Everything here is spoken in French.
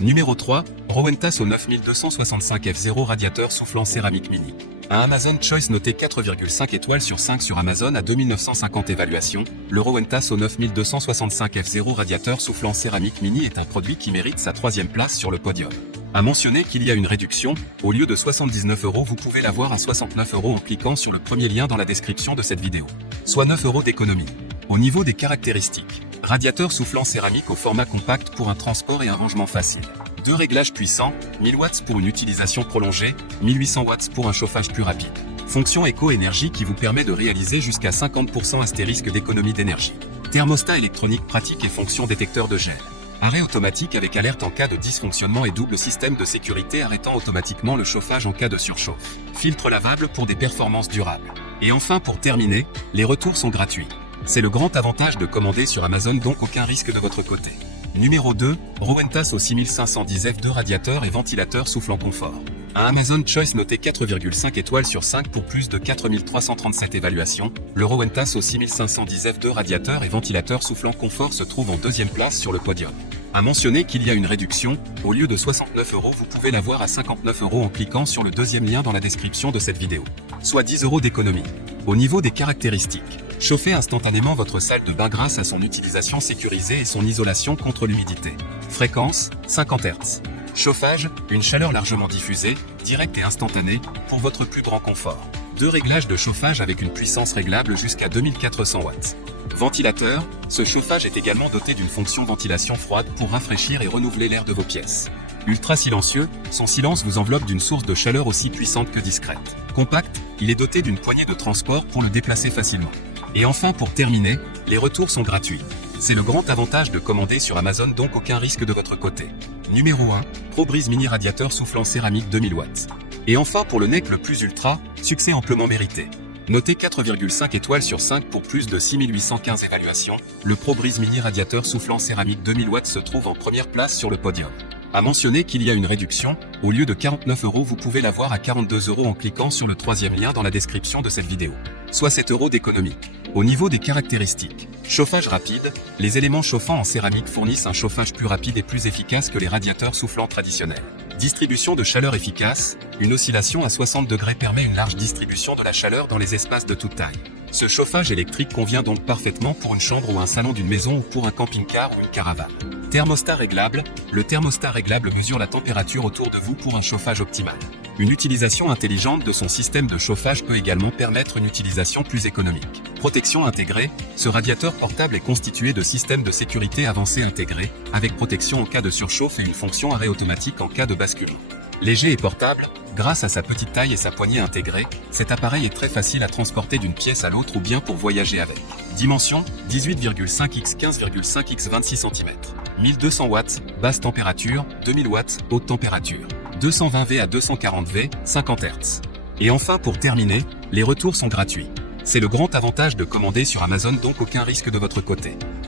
Numéro 3, Rowenta au 9265 F0 radiateur soufflant céramique mini. Un Amazon Choice noté 4,5 étoiles sur 5 sur Amazon à 2950 évaluations, le Rowenta au 9265 F0 radiateur soufflant céramique mini est un produit qui mérite sa troisième place sur le podium. À mentionner qu'il y a une réduction, au lieu de 79 €, vous pouvez l'avoir à 69 € en cliquant sur le premier lien dans la description de cette vidéo. Soit 9 € d'économie. Au niveau des caractéristiques, radiateur soufflant céramique au format compact pour un transport et un rangement facile. 2 réglages puissants, 1000 watts pour une utilisation prolongée, 1800 watts pour un chauffage plus rapide. Fonction éco-énergie qui vous permet de réaliser jusqu'à 50% astérisque d'économie d'énergie. Thermostat électronique pratique et fonction détecteur de gel. Arrêt automatique avec alerte en cas de dysfonctionnement et double système de sécurité arrêtant automatiquement le chauffage en cas de surchauffe. Filtre lavable pour des performances durables. Et enfin pour terminer, les retours sont gratuits. C'est le grand avantage de commander sur Amazon, donc aucun risque de votre côté. Numéro 2, Rowenta au 6510 F2 radiateur et ventilateur soufflant confort. Un Amazon Choice noté 4,5 étoiles sur 5 pour plus de 4337 évaluations, le Rowenta au 6510 F2 radiateur et ventilateur soufflant confort se trouve en deuxième place sur le podium. À mentionner qu'il y a une réduction, au lieu de 69 €, vous pouvez l'avoir à 59 € en cliquant sur le deuxième lien dans la description de cette vidéo. Soit 10 € d'économie. Au niveau des caractéristiques, chauffez instantanément votre salle de bain grâce à son utilisation sécurisée et son isolation contre l'humidité. Fréquence, 50 Hz. Chauffage, une chaleur largement diffusée, directe et instantanée, pour votre plus grand confort. 2 réglages de chauffage avec une puissance réglable jusqu'à 2400 watts. Ventilateur, ce chauffage est également doté d'une fonction ventilation froide pour rafraîchir et renouveler l'air de vos pièces. Ultra silencieux, son silence vous enveloppe d'une source de chaleur aussi puissante que discrète. Compact, il est doté d'une poignée de transport pour le déplacer facilement. Et enfin pour terminer, les retours sont gratuits. C'est le grand avantage de commander sur Amazon, donc aucun risque de votre côté. Numéro 1, ProBreeze mini radiateur soufflant céramique 2000 watts. Et enfin pour le NEC le plus ultra, succès amplement mérité. Noté 4,5 étoiles sur 5 pour plus de 6815 évaluations, le ProBreeze mini radiateur soufflant céramique 2000 watts se trouve en première place sur le podium. À mentionner qu'il y a une réduction, au lieu de 49 €, vous pouvez l'avoir à 42 € en cliquant sur le troisième lien dans la description de cette vidéo. Soit 7 € d'économie. Au niveau des caractéristiques, chauffage rapide, les éléments chauffants en céramique fournissent un chauffage plus rapide et plus efficace que les radiateurs soufflants traditionnels. Distribution de chaleur efficace, une oscillation à 60 degrés permet une large distribution de la chaleur dans les espaces de toute taille. Ce chauffage électrique convient donc parfaitement pour une chambre ou un salon d'une maison ou pour un camping-car ou une caravane. Thermostat réglable, le thermostat réglable mesure la température autour de vous pour un chauffage optimal. Une utilisation intelligente de son système de chauffage peut également permettre une utilisation plus économique. Protection intégrée, ce radiateur portable est constitué de systèmes de sécurité avancés intégrés, avec protection en cas de surchauffe et une fonction arrêt automatique en cas de basculement. Léger et portable, grâce à sa petite taille et sa poignée intégrée, cet appareil est très facile à transporter d'une pièce à l'autre ou bien pour voyager avec. Dimension, 18,5 x 15,5 x 26 cm. 1200 watts, basse température, 2000 watts, haute température. 220 V à 240 V, 50 Hz. Et enfin pour terminer, les retours sont gratuits. C'est le grand avantage de commander sur Amazon, donc aucun risque de votre côté.